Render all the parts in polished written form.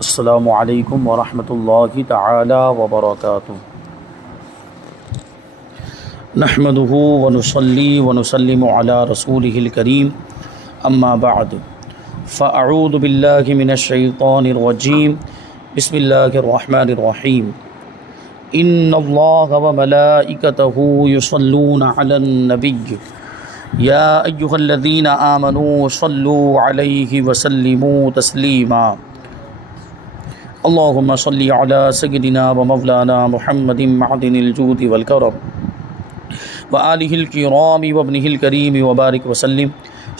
السلام علیکم ورحمۃ اللہ تعالی وبرکاتہ۔ نحمدہ ونصلی ونسلم علی رسولہ الکریم، اما بعد فاعوذ باللہ من الشیطان الرجیم، بسم اللہ الرحمن الرحیم۔ ان اللہ وملائکتہ یصلون علی النبی یا ایہا الذین آمنوا صلوا علیہ وسلموا تسلیما۔ اللہم صلی علی سیدنا و مولانا محمد معدن الجود والکرم وآلہ الکرام وابنہ الکریم وبارک وسلم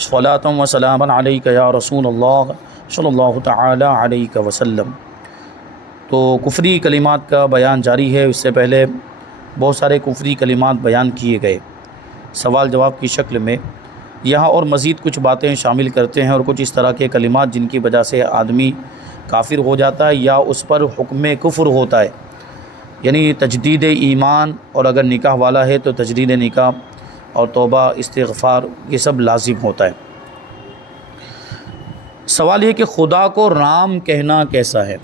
صلاۃ و سلاما علیک یا رسول اللہ صلی اللہ تعالی علیہ وسلم۔ تو کفری کلمات کا بیان جاری ہے۔ اس سے پہلے بہت سارے کفری کلمات بیان کیے گئے سوال جواب کی شکل میں، یہاں اور مزید کچھ باتیں شامل کرتے ہیں اور کچھ اس طرح کے کلمات جن کی وجہ سے آدمی کافر ہو جاتا ہے یا اس پر حکم کفر ہوتا ہے، یعنی تجدید ایمان، اور اگر نکاح والا ہے تو تجدید نکاح اور توبہ استغفار یہ سب لازم ہوتا ہے۔ سوال یہ کہ خدا کو رام کہنا کیسا ہے؟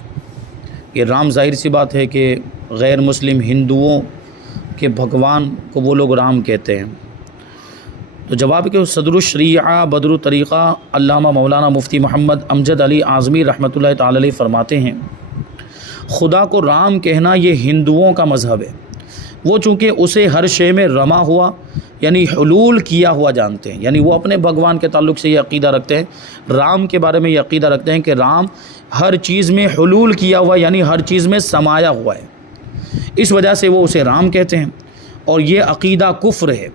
یہ رام ظاہر سی بات ہے کہ غیر مسلم ہندوؤں کے بھگوان کو وہ لوگ رام کہتے ہیں۔ تو جواب کہ صدر الشریعہ بدر الطریقہ علامہ مولانا مفتی محمد امجد علی اعظمی رحمۃ اللہ تعالی علیہ فرماتے ہیں، خدا کو رام کہنا یہ ہندوؤں کا مذہب ہے۔ وہ چونکہ اسے ہر شے میں رما ہوا یعنی حلول کیا ہوا جانتے ہیں، یعنی وہ اپنے بھگوان کے تعلق سے یہ عقیدہ رکھتے ہیں، رام کے بارے میں یہ عقیدہ رکھتے ہیں کہ رام ہر چیز میں حلول کیا ہوا یعنی ہر چیز میں سمایا ہوا ہے، اس وجہ سے وہ اسے رام کہتے ہیں۔ اور یہ عقیدہ کفر ہے،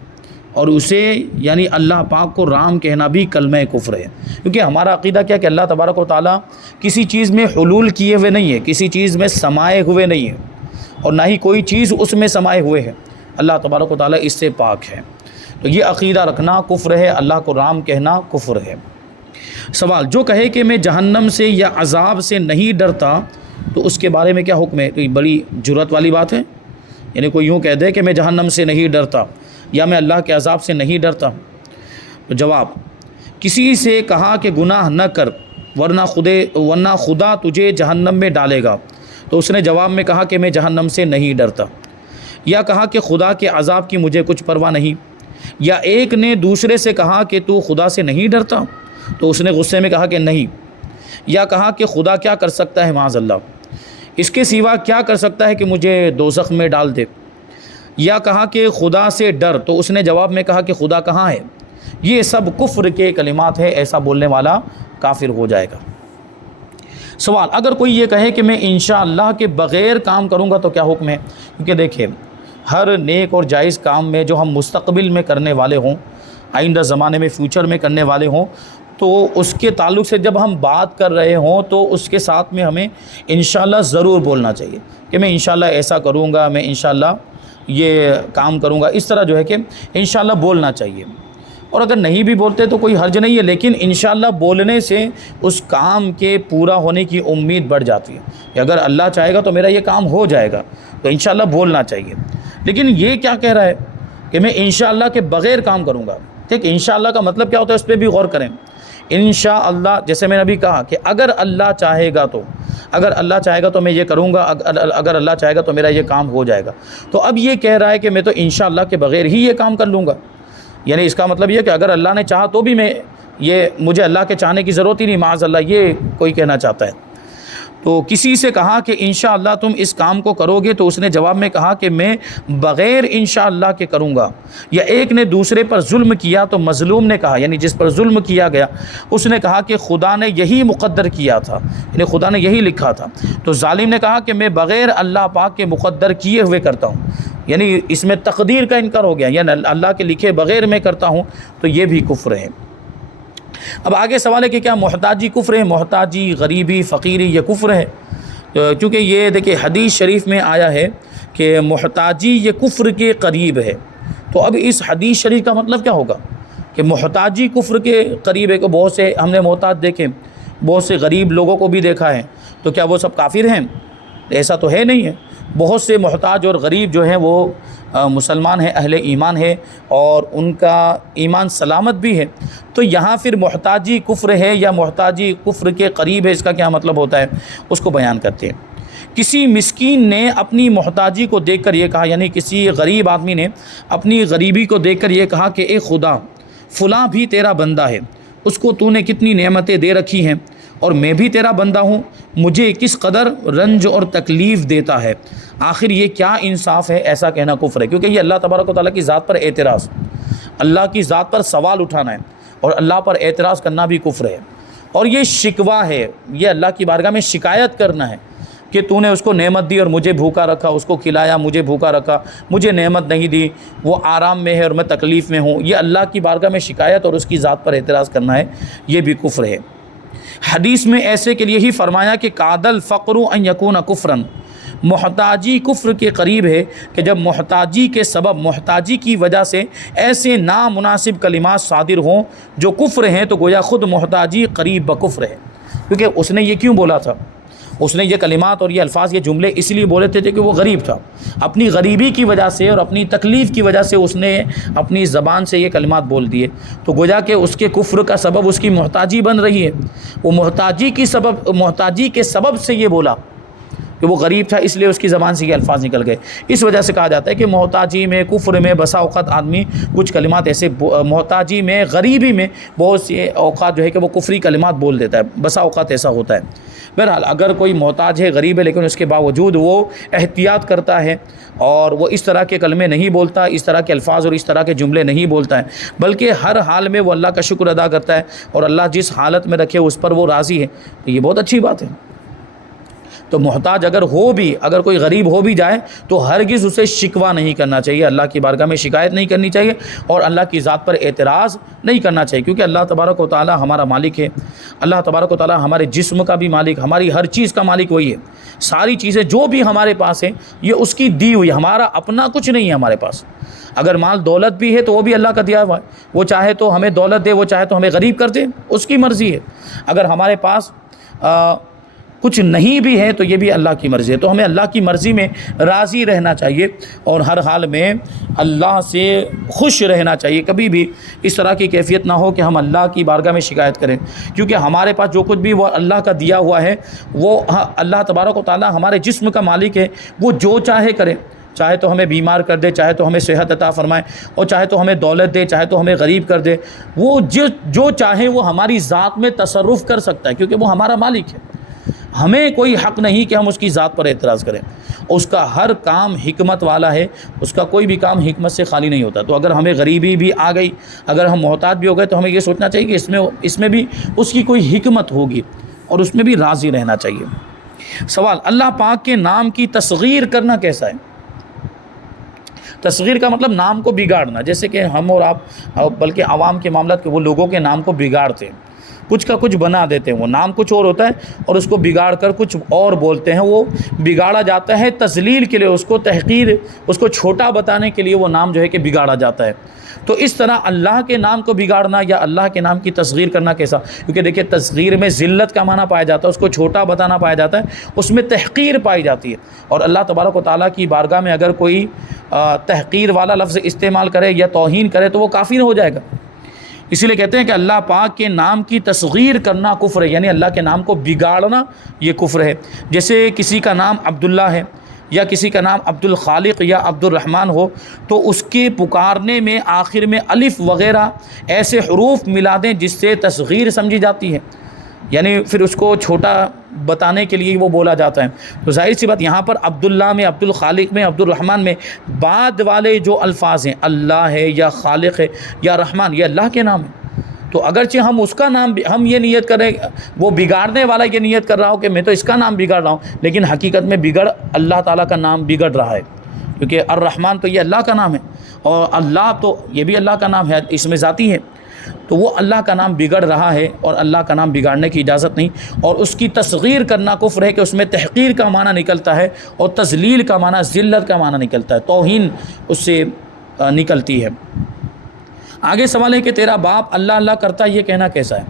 اور اسے یعنی اللہ پاک کو رام کہنا بھی کلمہ کفر ہے، کیونکہ ہمارا عقیدہ کیا کہ اللہ تبارک و تعالیٰ کسی چیز میں حلول کیے ہوئے نہیں ہے، کسی چیز میں سمائے ہوئے نہیں ہے، اور نہ ہی کوئی چیز اس میں سمائے ہوئے ہے، اللہ تبارک و تعالیٰ اس سے پاک ہے۔ تو یہ عقیدہ رکھنا کفر ہے، اللہ کو رام کہنا کفر ہے۔ سوال، جو کہے کہ میں جہنم سے یا عذاب سے نہیں ڈرتا تو اس کے بارے میں کیا حکم ہے؟ تو یہ بڑی جرأت والی بات ہے، یعنی کوئی یوں کہہ دے کہ میں جہنم سے نہیں ڈرتا یا میں اللہ کے عذاب سے نہیں ڈرتا۔ تو جواب، کسی سے کہا کہ گناہ نہ کر ورنہ خدا تجھے جہنم میں ڈالے گا، تو اس نے جواب میں کہا کہ میں جہنم سے نہیں ڈرتا، یا کہا کہ خدا کے عذاب کی مجھے کچھ پرواہ نہیں، یا ایک نے دوسرے سے کہا کہ تو خدا سے نہیں ڈرتا، تو اس نے غصے میں کہا کہ نہیں، یا کہا کہ خدا کیا کر سکتا ہے معاذ اللہ، اس کے سوا کیا کر سکتا ہے کہ مجھے دوزخ میں ڈال دے، یا کہا کہ خدا سے ڈر، تو اس نے جواب میں کہا کہ خدا کہاں ہے۔ یہ سب کفر کے کلمات ہے، ایسا بولنے والا کافر ہو جائے گا۔ سوال، اگر کوئی یہ کہے کہ میں انشاءاللہ کے بغیر کام کروں گا تو کیا حکم ہے؟ کیونکہ دیکھیں، ہر نیک اور جائز کام میں جو ہم مستقبل میں کرنے والے ہوں، آئندہ زمانے میں فیوچر میں کرنے والے ہوں، تو اس کے تعلق سے جب ہم بات کر رہے ہوں تو اس کے ساتھ میں ہمیں انشاءاللہ ضرور بولنا چاہیے کہ میں انشاءاللہ ایسا کروں گا، میں انشاءاللہ یہ کام کروں گا، اس طرح جو ہے کہ انشاءاللہ بولنا چاہیے۔ اور اگر نہیں بھی بولتے تو کوئی حرج نہیں ہے، لیکن انشاءاللہ بولنے سے اس کام کے پورا ہونے کی امید بڑھ جاتی ہے کہ اگر اللہ چاہے گا تو میرا یہ کام ہو جائے گا، تو انشاءاللہ بولنا چاہیے۔ لیکن یہ کیا کہہ رہا ہے کہ میں انشاءاللہ کے بغیر کام کروں گا؟ ٹھیک، انشاءاللہ کا مطلب کیا ہوتا ہے اس پہ بھی غور کریں۔ انشاءاللہ جیسے میں نے ابھی کہا کہ اگر اللہ چاہے گا تو میں یہ کروں گا، اگر اللہ چاہے گا تو میرا یہ کام ہو جائے گا۔ تو اب یہ کہہ رہا ہے کہ میں تو انشاءاللہ کے بغیر ہی یہ کام کر لوں گا، یعنی اس کا مطلب یہ کہ اگر اللہ نے چاہا تو بھی مجھے اللہ کے چاہنے کی ضرورت ہی نہیں، معاذ اللہ، یہ کوئی کہنا چاہتا ہے۔ تو کسی سے کہا کہ انشاءاللہ تم اس کام کو کرو گے، تو اس نے جواب میں کہا کہ میں بغیر انشاءاللہ کے کروں گا۔ یا ایک نے دوسرے پر ظلم کیا تو مظلوم نے کہا، یعنی جس پر ظلم کیا گیا، اس نے کہا کہ خدا نے یہی مقدر کیا تھا، یعنی خدا نے یہی لکھا تھا۔ تو ظالم نے کہا کہ میں بغیر اللہ پاک کے مقدر کیے ہوئے کرتا ہوں، یعنی اس میں تقدیر کا انکار ہو گیا، یعنی اللہ کے لکھے بغیر میں کرتا ہوں، تو یہ بھی کفر ہے۔ اب آگے سوال ہے کہ کیا محتاجی کفر ہے؟ محتاجی، غریبی، فقیری یہ کفر ہے؟ کیونکہ یہ دیکھیں حدیث شریف میں آیا ہے کہ محتاجی یہ کفر کے قریب ہے۔ تو اب اس حدیث شریف کا مطلب کیا ہوگا کہ محتاجی کفر کے قریب ہے؟ کہ بہت سے ہم نے محتاج دیکھے، بہت سے غریب لوگوں کو بھی دیکھا ہے، تو کیا وہ سب کافر ہیں؟ ایسا تو ہے نہیں ہے۔ بہت سے محتاج اور غریب جو ہیں وہ مسلمان ہیں، اہل ایمان ہے اور ان کا ایمان سلامت بھی ہے، تو یہاں پھر محتاجی کفر ہے یا محتاجی کفر کے قریب ہے، اس کا کیا مطلب ہوتا ہے اس کو بیان کرتے ہیں۔ کسی مسکین نے اپنی محتاجی کو دیکھ کر یہ کہا، یعنی کسی غریب آدمی نے اپنی غریبی کو دیکھ کر یہ کہا کہ اے خدا، فلاں بھی تیرا بندہ ہے، اس کو تو نے کتنی نعمتیں دے رکھی ہیں، اور میں بھی تیرا بندہ ہوں، مجھے کس قدر رنج اور تکلیف دیتا ہے، آخر یہ کیا انصاف ہے؟ ایسا کہنا کفر ہے، کیونکہ یہ اللہ تبارک و تعالیٰ کی ذات پر اعتراض، اللہ کی ذات پر سوال اٹھانا ہے، اور اللہ پر اعتراض کرنا بھی کفر ہے، اور یہ شکوہ ہے، یہ اللہ کی بارگاہ میں شکایت کرنا ہے کہ تو نے اس کو نعمت دی اور مجھے بھوکا رکھا، اس کو کھلایا مجھے بھوکا رکھا، مجھے نعمت نہیں دی، وہ آرام میں ہے اور میں تکلیف میں ہوں، یہ اللہ کی بارگاہ میں شکایت اور اس کی ذات پر اعتراض کرنا ہے، یہ بھی کفر ہے۔ حدیث میں ایسے کے لیے ہی فرمایا کہ قاد الفقر ان یکون کفرن، محتاجی کفر کے قریب ہے کہ جب محتاجی کے سبب، محتاجی کی وجہ سے ایسے نامناسب کلمات صادر ہوں جو کفر ہیں، تو گویا خود محتاجی قریب بکفر ہے، کیونکہ اس نے یہ کیوں بولا تھا؟ اس نے یہ کلمات اور یہ الفاظ، یہ جملے اس لیے بولے تھے کہ وہ غریب تھا، اپنی غریبی کی وجہ سے اور اپنی تکلیف کی وجہ سے اس نے اپنی زبان سے یہ کلمات بول دیے، تو گویا کہ اس کے کفر کا سبب اس کی محتاجی بن رہی ہے، وہ محتاجی کے سبب سے یہ بولا کہ وہ غریب تھا، اس لیے اس کی زبان سے یہ الفاظ نکل گئے۔ اس وجہ سے کہا جاتا ہے کہ محتاجی میں، کفر میں بسا اوقات آدمی کچھ کلمات ایسے، محتاجی میں، غریبی میں بہت سے اوقات جو ہے کہ وہ کفری کلمات بول دیتا ہے، بسا اوقات ایسا ہوتا ہے۔ بہرحال اگر کوئی محتاج ہے، غریب ہے، لیکن اس کے باوجود وہ احتیاط کرتا ہے اور وہ اس طرح کے کلمے نہیں بولتا، اس طرح کے الفاظ اور اس طرح کے جملے نہیں بولتا ہے، بلکہ ہر حال میں وہ اللہ کا شکر ادا کرتا ہے اور اللہ جس حالت میں رکھے اس پر وہ راضی ہے، تو یہ بہت اچھی بات ہے۔ تو محتاج اگر ہو بھی، اگر کوئی غریب ہو بھی جائے تو ہرگز اسے شکوہ نہیں کرنا چاہیے، اللہ کی بارگاہ میں شکایت نہیں کرنی چاہیے اور اللہ کی ذات پر اعتراض نہیں کرنا چاہیے، کیونکہ اللہ تبارک و تعالی ہمارا مالک ہے، اللہ تبارک و تعالی ہمارے جسم کا بھی مالک، ہماری ہر چیز کا مالک وہی ہے، ساری چیزیں جو بھی ہمارے پاس ہیں یہ اس کی دی ہوئی، ہمارا اپنا کچھ نہیں ہے ہمارے پاس۔ اگر مال دولت بھی ہے تو وہ بھی اللہ کا دیا ہوا ہے، وہ چاہے تو ہمیں دولت دے، وہ چاہے تو ہمیں غریب کر دے، اس کی مرضی ہے۔ اگر ہمارے پاس کچھ نہیں بھی ہے تو یہ بھی اللہ کی مرضی ہے، تو ہمیں اللہ کی مرضی میں راضی رہنا چاہیے اور ہر حال میں اللہ سے خوش رہنا چاہیے، کبھی بھی اس طرح کی کیفیت نہ ہو کہ ہم اللہ کی بارگاہ میں شکایت کریں، کیونکہ ہمارے پاس جو کچھ بھی وہ اللہ کا دیا ہوا ہے، وہ اللہ تبارک و تعالی ہمارے جسم کا مالک ہے، وہ جو چاہے کرے، چاہے تو ہمیں بیمار کر دے، چاہے تو ہمیں صحت عطا فرمائے، اور چاہے تو ہمیں دولت دے، چاہے تو ہمیں غریب کر دے، وہ جو چاہے وہ ہماری ذات میں تصرف کر سکتا ہے، کیونکہ وہ ہمارا مالک ہے۔ ہمیں کوئی حق نہیں کہ ہم اس کی ذات پر اعتراض کریں، اس کا ہر کام حکمت والا ہے، اس کا کوئی بھی کام حکمت سے خالی نہیں ہوتا۔ تو اگر ہمیں غریبی بھی آ گئی، اگر ہم محتاج بھی ہو گئے، تو ہمیں یہ سوچنا چاہیے کہ اس میں بھی اس کی کوئی حکمت ہوگی اور اس میں بھی راضی رہنا چاہیے۔ سوال، اللہ پاک کے نام کی تصغیر کرنا کیسا ہے؟ تصغیر کا مطلب نام کو بگاڑنا، جیسے کہ ہم اور آپ، بلکہ عوام کے معاملات کے وہ لوگوں کے نام کو بگاڑتے ہیں، کچھ کا کچھ بنا دیتے ہیں، وہ نام کچھ اور ہوتا ہے اور اس کو بگاڑ کر کچھ اور بولتے ہیں، وہ بگاڑا جاتا ہے تذلیل کے لیے، اس کو تحقیر، اس کو چھوٹا بتانے کے لیے وہ نام جو ہے کہ بگاڑا جاتا ہے۔ تو اس طرح اللہ کے نام کو بگاڑنا یا اللہ کے نام کی تصغیر کرنا کیسا؟ کیونکہ دیکھیں تصغیر میں ذلت کا معنی پایا جاتا ہے، اس کو چھوٹا بتانا پایا جاتا ہے، اس میں تحقیر پائی جاتی ہے، اور اللہ تبارک و تعالیٰ کی بارگاہ میں اگر کوئی تحقیر والا لفظ استعمال کرے یا توہین کرے تو وہ کافر ہو جائے گا۔ اسی لیے کہتے ہیں کہ اللہ پاک کے نام کی تصغیر کرنا کفر ہے، یعنی اللہ کے نام کو بگاڑنا یہ کفر ہے۔ جیسے کسی کا نام عبداللہ ہے یا کسی کا نام عبد الخالق یا عبد الرحمن ہو، تو اس کے پکارنے میں آخر میں الف وغیرہ ایسے حروف ملا دیں جس سے تصغیر سمجھی جاتی ہے، یعنی پھر اس کو چھوٹا بتانے کے لیے وہ بولا جاتا ہے۔ تو ظاہر سی بات یہاں پر عبداللہ میں، عبد الخالق میں، عبد الرحمن میں بعد والے جو الفاظ ہیں، اللہ ہے یا خالق ہے یا رحمان، یہ اللہ کے نام ہے، تو اگرچہ ہم اس کا نام، ہم یہ نیت کریں، وہ بگاڑنے والا یہ نیت کر رہا ہو کہ میں تو اس کا نام بگاڑ رہا ہوں، لیکن حقیقت میں اللہ تعالیٰ کا نام بگڑ رہا ہے، کیونکہ الرحمن تو یہ اللہ کا نام ہے اور اللہ تو یہ بھی اللہ کا نام ہے، اس میں ذاتی ہے، تو وہ اللہ کا نام بگڑ رہا ہے اور اللہ کا نام بگاڑنے کی اجازت نہیں، اور اس کی تصغیر کرنا کفر ہے کہ اس میں تحقیر کا معنی نکلتا ہے اور تذلیل کا معنی، ذلت کا معنی نکلتا ہے، توہین اس سے نکلتی ہے۔ آگے سوال ہے کہ تیرا باپ اللہ اللہ کرتا ہے، یہ کہنا کیسا ہے؟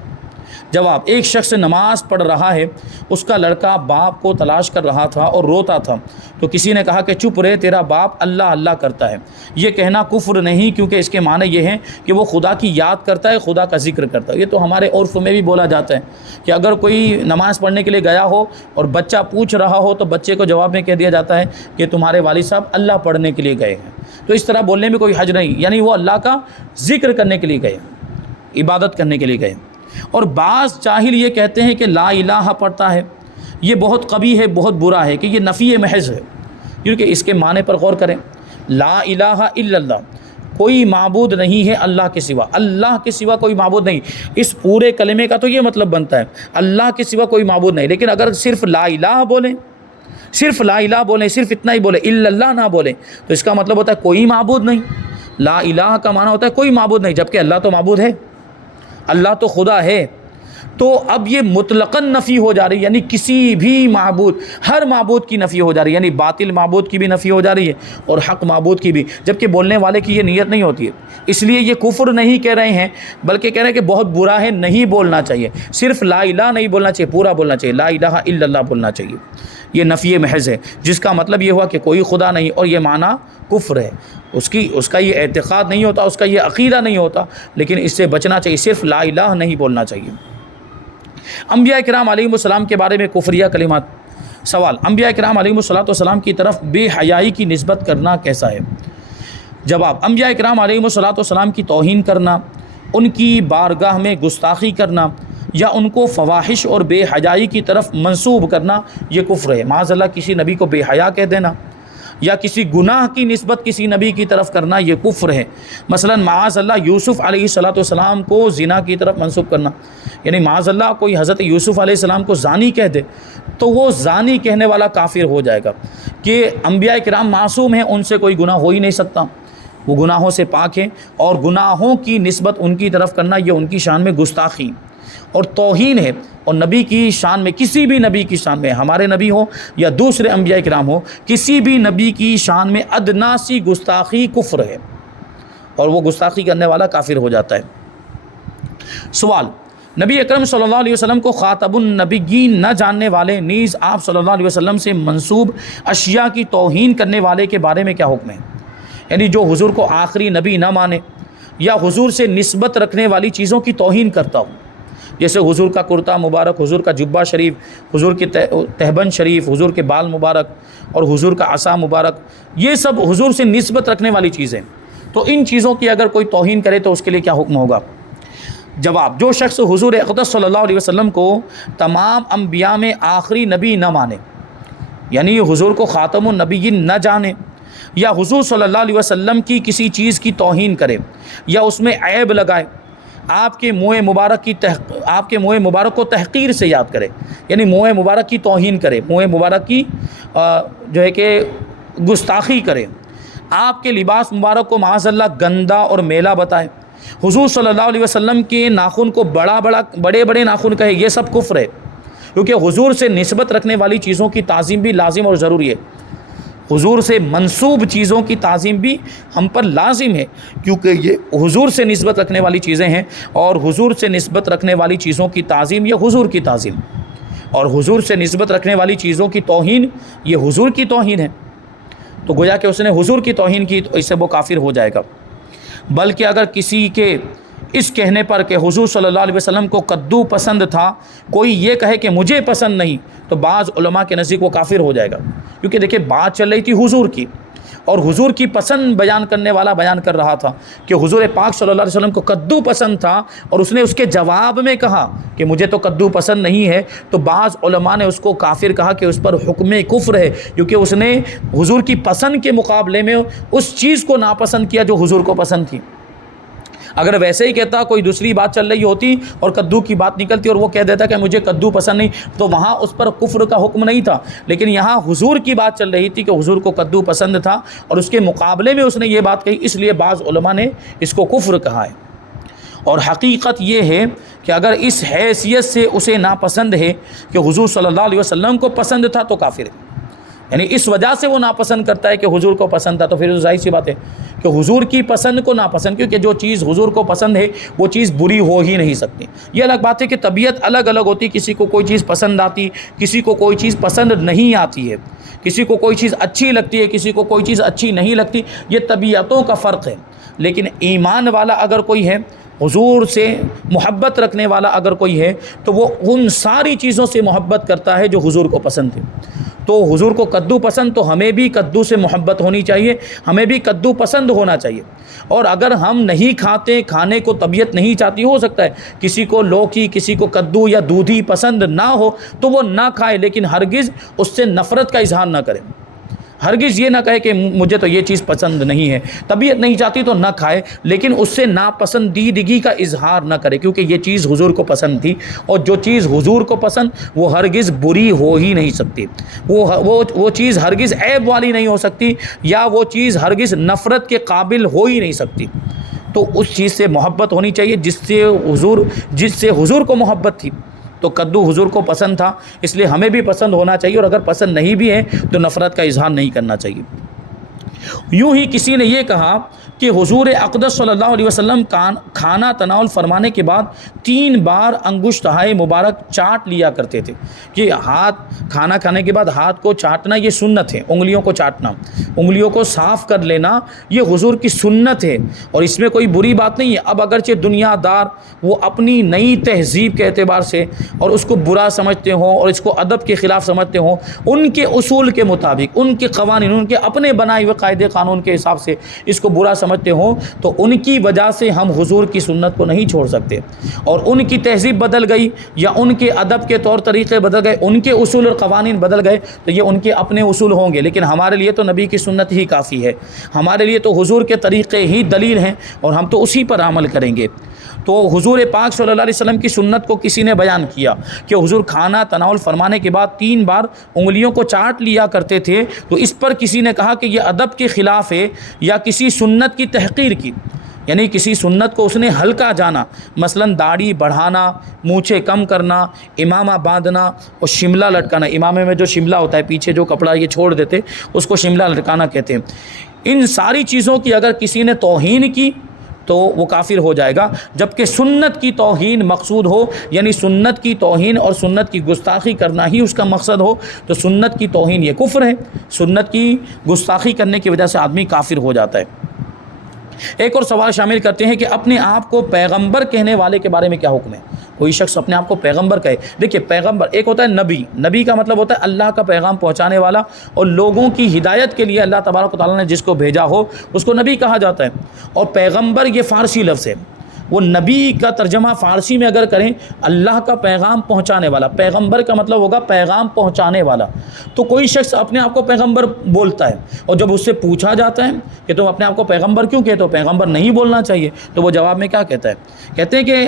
جواب، ایک شخص نماز پڑھ رہا ہے، اس کا لڑکا باپ کو تلاش کر رہا تھا اور روتا تھا، تو کسی نے کہا کہ چپ رہے، تیرا باپ اللہ اللہ کرتا ہے۔ یہ کہنا کفر نہیں، کیونکہ اس کے معنی یہ ہیں کہ وہ خدا کی یاد کرتا ہے، خدا کا ذکر کرتا ہے۔ یہ تو ہمارے عرف میں بھی بولا جاتا ہے کہ اگر کوئی نماز پڑھنے کے لیے گیا ہو اور بچہ پوچھ رہا ہو تو بچے کو جواب میں کہہ دیا جاتا ہے کہ تمہارے والد صاحب اللہ پڑھنے کے لیے گئے ہیں۔ تو اس طرح بولنے میں کوئی حرج نہیں، یعنی وہ اللہ کا ذکر کرنے کے لیے گئے، عبادت کرنے کے لیے گئے۔ اور بعض جاہل یہ کہتے ہیں کہ لا الہ پڑھتا ہے، یہ بہت قبیح ہے، بہت برا ہے، کہ یہ نفی محض ہے، کیونکہ اس کے معنی پر غور کریں۔ لا الہ الا اللہ، کوئی معبود نہیں ہے اللہ کے سوا، اللہ کے سوا کوئی معبود نہیں۔ اس پورے کلمے کا تو یہ مطلب بنتا ہے اللہ کے سوا کوئی معبود نہیں۔ لیکن اگر صرف لا الہ بولیں، صرف لا الہ بولیں، صرف اتنا ہی بولیں، الا اللہ نہ بولیں، تو اس کا مطلب ہوتا ہے کوئی معبود نہیں۔ لا الہ کا معنی ہوتا ہے کوئی معبود نہیں، جبکہ اللہ تو معبود ہے، اللہ تو خدا ہے۔ تو اب یہ مطلقاً نفی ہو جا رہی ہے، یعنی کسی بھی معبود، ہر معبود کی نفی ہو جا رہی ہے، یعنی باطل معبود کی بھی نفی ہو جا رہی ہے اور حق معبود کی بھی، جبکہ بولنے والے کی یہ نیت نہیں ہوتی ہے۔ اس لیے یہ کفر نہیں کہہ رہے ہیں، بلکہ کہہ رہے ہیں کہ بہت برا ہے، نہیں بولنا چاہیے، صرف لا الہ نہیں بولنا چاہیے، پورا بولنا چاہیے، لا الہ الا اللہ بولنا چاہیے۔ یہ نفی محض ہے، جس کا مطلب یہ ہوا کہ کوئی خدا نہیں، اور یہ معنی کفر ہے، اس کا یہ اعتقاد نہیں ہوتا، اس کا یہ عقیدہ نہیں ہوتا، لیکن اس سے بچنا چاہیے، صرف لا الہ نہیں بولنا چاہیے۔ انبیاء کرام علیہم السلام کے بارے میں کفریہ کلمات۔ سوال، انبیاء کرام علیہم السلام کی طرف بے حیائی کی نسبت کرنا کیسا ہے؟ جواب، انبیاء کرام علیہم السلام کی توہین کرنا، ان کی بارگاہ میں گستاخی کرنا یا ان کو فواحش اور بے حیائی کی طرف منسوب کرنا یہ کفر ہے۔ معاذ اللہ کسی نبی کو بے حیا کہہ دینا یا کسی گناہ کی نسبت کسی نبی کی طرف کرنا یہ کفر ہے۔ مثلا معاذ اللہ یوسف علیہ السلام کو زنا کی طرف منسوب کرنا، یعنی معاذ اللہ کوئی حضرت یوسف علیہ السلام کو زانی کہہ دے تو وہ زانی کہنے والا کافر ہو جائے گا، کہ انبیاء کرام معصوم ہیں، ان سے کوئی گناہ ہو ہی نہیں سکتا، وہ گناہوں سے پاک ہیں، اور گناہوں کی نسبت ان کی طرف کرنا یہ ان کی شان میں گستاخی اور توہین ہے۔ اور نبی کی شان میں، کسی بھی نبی کی شان میں، ہمارے نبی ہو یا دوسرے انبیاء کرام ہو، کسی بھی نبی کی شان میں ادنا سی گستاخی کفر ہے، اور وہ گستاخی کرنے والا کافر ہو جاتا ہے۔ سوال، نبی اکرم صلی اللہ علیہ وسلم کو خاتم النبیین نہ جاننے والے نیز آپ صلی اللہ علیہ وسلم سے منسوب اشیاء کی توہین کرنے والے کے بارے میں کیا حکم ہے؟ یعنی جو حضور کو آخری نبی نہ مانے یا حضور سے نسبت رکھنے والی چیزوں کی توہین کرتا ہوں، جیسے حضور کا کرتا مبارک، حضور کا جبہ شریف، حضور کی تہبند شریف، حضور کے بال مبارک اور حضور کا عصا مبارک، یہ سب حضور سے نسبت رکھنے والی چیزیں، تو ان چیزوں کی اگر کوئی توہین کرے تو اس کے لیے کیا حکم ہوگا؟ جواب، جو شخص حضور اقدس صلی اللہ علیہ وسلم کو تمام انبیاء میں آخری نبی نہ مانے، یعنی حضور کو خاتم النبیین نہ جانے، یا حضور صلی اللہ علیہ وسلم کی کسی چیز کی توہین کرے یا اس میں عیب لگائے، آپ کے منہ مبارک کو تحقیر سے یاد کرے، یعنی منہ مبارک کی توہین کرے، منہ مبارک کی جو ہے کہ گستاخی کرے، آپ کے لباس مبارک کو معاذ اللہ گندا اور میلا بتائے، حضور صلی اللہ علیہ وسلم کے ناخن کو بڑے بڑے ناخن کہے، یہ سب کفر ہے، کیونکہ حضور سے نسبت رکھنے والی چیزوں کی تعظیم بھی لازم اور ضروری ہے، حضور سے منسوب چیزوں کی تعظیم بھی ہم پر لازم ہے، کیونکہ یہ حضور سے نسبت رکھنے والی چیزیں ہیں، اور حضور سے نسبت رکھنے والی چیزوں کی تعظیم یہ حضور کی تعظیم، اور حضور سے نسبت رکھنے والی چیزوں کی توہین یہ حضور کی توہین ہے، تو گویا کہ اس نے حضور کی توہین کی تو اس سے وہ کافر ہو جائے گا۔ بلکہ اگر کسی کے اس کہنے پر کہ حضور صلی اللہ علیہ وسلم کو کدو پسند تھا کوئی یہ کہے کہ مجھے پسند نہیں، تو بعض علماء کے نزدیک وہ کافر ہو جائے گا، کیونکہ دیکھیں بات چل رہی تھی حضور کی، اور حضور کی پسند بیان کرنے والا بیان کر رہا تھا کہ حضور پاک صلی اللہ علیہ وسلم کو کدو پسند تھا، اور اس نے اس کے جواب میں کہا کہ مجھے تو کدو پسند نہیں ہے، تو بعض علماء نے اس کو کافر کہا کہ اس پر حکم کفر ہے، کیونکہ اس نے حضور کی پسند کے مقابلے میں اس چیز کو ناپسند کیا جو حضور کو پسند تھی۔ اگر ویسے ہی کہتا، کوئی دوسری بات چل رہی ہوتی اور کدو کی بات نکلتی اور وہ کہہ دیتا کہ مجھے کدو پسند نہیں، تو وہاں اس پر کفر کا حکم نہیں تھا، لیکن یہاں حضور کی بات چل رہی تھی کہ حضور کو کدو پسند تھا اور اس کے مقابلے میں اس نے یہ بات کہی، اس لیے بعض علماء نے اس کو کفر کہا ہے۔ اور حقیقت یہ ہے کہ اگر اس حیثیت سے اسے ناپسند ہے کہ حضور صلی اللہ علیہ وسلم کو پسند تھا تو کافر ہے، یعنی اس وجہ سے وہ ناپسند کرتا ہے کہ حضور کو پسند تھا، تو پھر ظاہر سی بات ہے کہ حضور کی پسند کو ناپسند، کیونکہ جو چیز حضور کو پسند ہے وہ چیز بری ہو ہی نہیں سکتی۔ یہ الگ بات ہے کہ طبیعت الگ الگ ہوتی، کسی کو کوئی چیز پسند آتی، کسی کو کوئی چیز پسند نہیں آتی ہے، کسی کو کوئی چیز اچھی لگتی ہے، کسی کو کوئی چیز اچھی نہیں لگتی، یہ طبیعتوں کا فرق ہے۔ لیکن ایمان والا اگر کوئی ہے، حضور سے محبت رکھنے والا اگر کوئی ہے، تو وہ ان ساری چیزوں سے محبت کرتا ہے جو حضور کو پسند ہے۔ تو حضور کو کدو پسند، تو ہمیں بھی کدو سے محبت ہونی چاہیے، ہمیں بھی کدو پسند ہونا چاہیے۔ اور اگر ہم نہیں کھاتے، کھانے کو طبیعت نہیں چاہتی، ہو سکتا ہے کسی کو لوکی، کسی کو کدو یا دودھی پسند نہ ہو تو وہ نہ کھائے، لیکن ہرگز اس سے نفرت کا اظہار نہ کرے، ہرگز یہ نہ کہے کہ مجھے تو یہ چیز پسند نہیں ہے، طبیعت نہیں چاہتی تو نہ کھائے، لیکن اس سے ناپسندیدگی کا اظہار نہ کرے، کیونکہ یہ چیز حضور کو پسند تھی، اور جو چیز حضور کو پسند وہ ہرگز بری ہو ہی نہیں سکتی، وہ چیز ہرگز عیب والی نہیں ہو سکتی، یا وہ چیز ہرگز نفرت کے قابل ہو ہی نہیں سکتی۔ تو اس چیز سے محبت ہونی چاہیے جس سے حضور کو محبت تھی۔ تو کدو حضور کو پسند تھا، اس لیے ہمیں بھی پسند ہونا چاہیے، اور اگر پسند نہیں بھی ہے تو نفرت کا اظہار نہیں کرنا چاہیے۔ یوں ہی کسی نے یہ کہا کہ حضور اقدس صلی اللہ علیہ وسلم کھانا تناول فرمانے کے بعد 3 بار انگشتہائے مبارک چاٹ لیا کرتے تھے، کہ کھانا کھانے کے بعد ہاتھ کو چاٹنا یہ سنت ہے، انگلیوں کو چاٹنا، انگلیوں کو صاف کر لینا یہ حضور کی سنت ہے، اور اس میں کوئی بری بات نہیں ہے۔ اب اگرچہ دنیا دار وہ اپنی نئی تہذیب کے اعتبار سے اور اس کو برا سمجھتے ہوں اور اس کو ادب کے خلاف سمجھتے ہوں، ان کے اصول کے مطابق، ان کے قوانین، ان کے اپنے بنائے ہوئے قاعدے قانون کے حساب سے اس کو برا سمجھتے ہوں، تو ان کی وجہ سے ہم حضور کی سنت کو نہیں چھوڑ سکتے، اور ان کی تہذیب بدل گئی یا ان کے ادب کے طور طریقے بدل گئے، ان کے اصول اور قوانین بدل گئے، تو یہ ان کے اپنے اصول ہوں گے، لیکن ہمارے لیے تو نبی کی سنت ہی کافی ہے، ہمارے لیے تو حضور کے طریقے ہی دلیل ہیں، اور ہم تو اسی پر عمل کریں گے۔ تو حضور پاک صلی اللہ علیہ وسلم کی سنت کو کسی نے بیان کیا کہ حضور کھانا تناول فرمانے کے بعد 3 بار انگلیوں کو چاٹ لیا کرتے تھے، تو اس پر کسی نے کہا کہ یہ ادب کے خلاف ہے یا کسی سنت کی تحقیر کی، یعنی کسی سنت کو اس نے ہلکا جانا، مثلا داڑھی بڑھانا، مونچھیں کم کرنا، امامہ باندھنا اور شملہ لٹکانا، امامے میں جو شملہ ہوتا ہے پیچھے جو کپڑا یہ چھوڑ دیتے اس کو شملہ لٹکانا کہتے ہیں۔ ان ساری چیزوں کی اگر کسی نے توہین کی تو وہ کافر ہو جائے گا، جبکہ سنت کی توہین مقصود ہو، یعنی سنت کی توہین اور سنت کی گستاخی کرنا ہی اس کا مقصد ہو، تو سنت کی توہین یہ کفر ہے، سنت کی گستاخی کرنے کی وجہ سے آدمی کافر ہو جاتا ہے۔ ایک اور سوال شامل کرتے ہیں کہ اپنے آپ کو پیغمبر کہنے والے کے بارے میں کیا حکم ہے؟ کوئی شخص اپنے آپ کو پیغمبر کہے، دیکھیے پیغمبر ایک ہوتا ہے نبی، نبی کا مطلب ہوتا ہے اللہ کا پیغام پہنچانے والا، اور لوگوں کی ہدایت کے لیے اللہ تبارک و تعالیٰ نے جس کو بھیجا ہو اس کو نبی کہا جاتا ہے۔ اور پیغمبر یہ فارسی لفظ ہے، وہ نبی کا ترجمہ فارسی میں اگر کریں اللہ کا پیغام پہنچانے والا، پیغمبر کا مطلب ہوگا پیغام پہنچانے والا۔ تو کوئی شخص اپنے آپ کو پیغمبر بولتا ہے، اور جب اس سے پوچھا جاتا ہے کہ تم اپنے آپ کو پیغمبر کیوں کہتے ہو، پیغمبر نہیں بولنا چاہیے، تو وہ جواب میں کیا کہتا ہے؟ کہتے ہیں کہ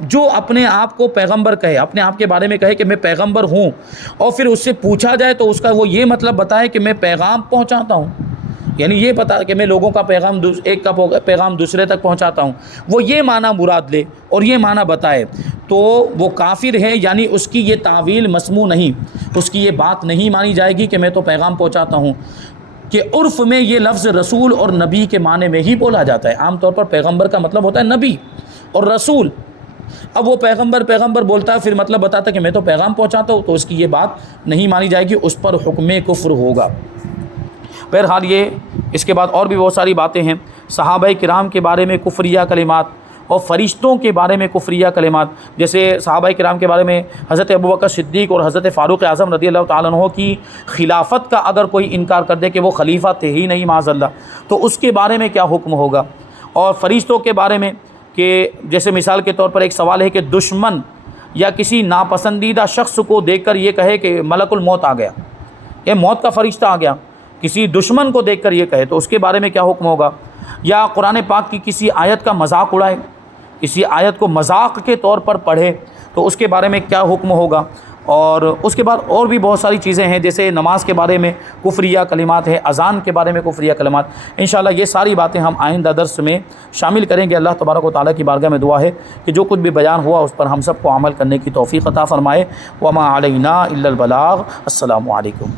جو اپنے آپ کو پیغمبر کہے، اپنے آپ کے بارے میں کہے کہ میں پیغمبر ہوں، اور پھر اس سے پوچھا جائے تو اس کا وہ یہ مطلب بتائے کہ میں پیغام پہنچاتا ہوں، یعنی یہ پتا کہ میں لوگوں کا پیغام ایک کا پیغام دوسرے تک پہنچاتا ہوں، وہ یہ معنی مراد لے اور یہ معنی بتائے تو وہ کافر ہے، یعنی اس کی یہ تعویل مسموع نہیں، اس کی یہ بات نہیں مانی جائے گی کہ میں تو پیغام پہنچاتا ہوں، کہ عرف میں یہ لفظ رسول اور نبی کے معنی میں ہی بولا جاتا ہے۔ عام طور پر پیغمبر کا مطلب ہوتا ہے نبی اور رسول، اب وہ پیغمبر بولتا ہے، پھر مطلب بتاتا ہے کہ میں تو پیغام پہنچاتا ہوں، تو اس کی یہ بات نہیں مانی جائے گی، اس پر حکم کفر ہوگا۔ بہرحال یہ اس کے بعد اور بھی بہت ساری باتیں ہیں، صحابہ کرام کے بارے میں کفریہ کلمات اور فرشتوں کے بارے میں کفریہ کلمات، جیسے صحابہ کرام کے بارے میں حضرت ابوبکر صدیق اور حضرت فاروق اعظم رضی اللہ تعالیٰ عنہ کی خلافت کا اگر کوئی انکار کر دے کہ وہ خلیفہ تھے ہی نہیں معاذ اللہ، تو اس کے بارے میں کیا حکم ہوگا؟ اور فرشتوں کے بارے میں کہ جیسے مثال کے طور پر ایک سوال ہے کہ دشمن یا کسی ناپسندیدہ شخص کو دیکھ کر یہ کہے کہ ملک الموت آ گیا، یہ موت کا فرشتہ آ گیا، کسی دشمن کو دیکھ کر یہ کہے تو اس کے بارے میں کیا حکم ہوگا؟ یا قرآن پاک کی کسی آیت کا مذاق اڑائے، کسی آیت کو مذاق کے طور پر پڑھے تو اس کے بارے میں کیا حکم ہوگا؟ اور اس کے بعد اور بھی بہت ساری چیزیں ہیں، جیسے نماز کے بارے میں کفریہ کلمات ہے، اذان کے بارے میں کفریہ کلمات۔ انشاءاللہ یہ ساری باتیں ہم آئندہ درس میں شامل کریں گے۔ اللہ تبارک و تعالیٰ کی بارگاہ میں دعا ہے کہ جو کچھ بھی بیان ہوا اس پر ہم سب کو عمل کرنے کی توفیق عطا فرمائے۔ وما علینا الا البلاغ۔ السلام علیکم۔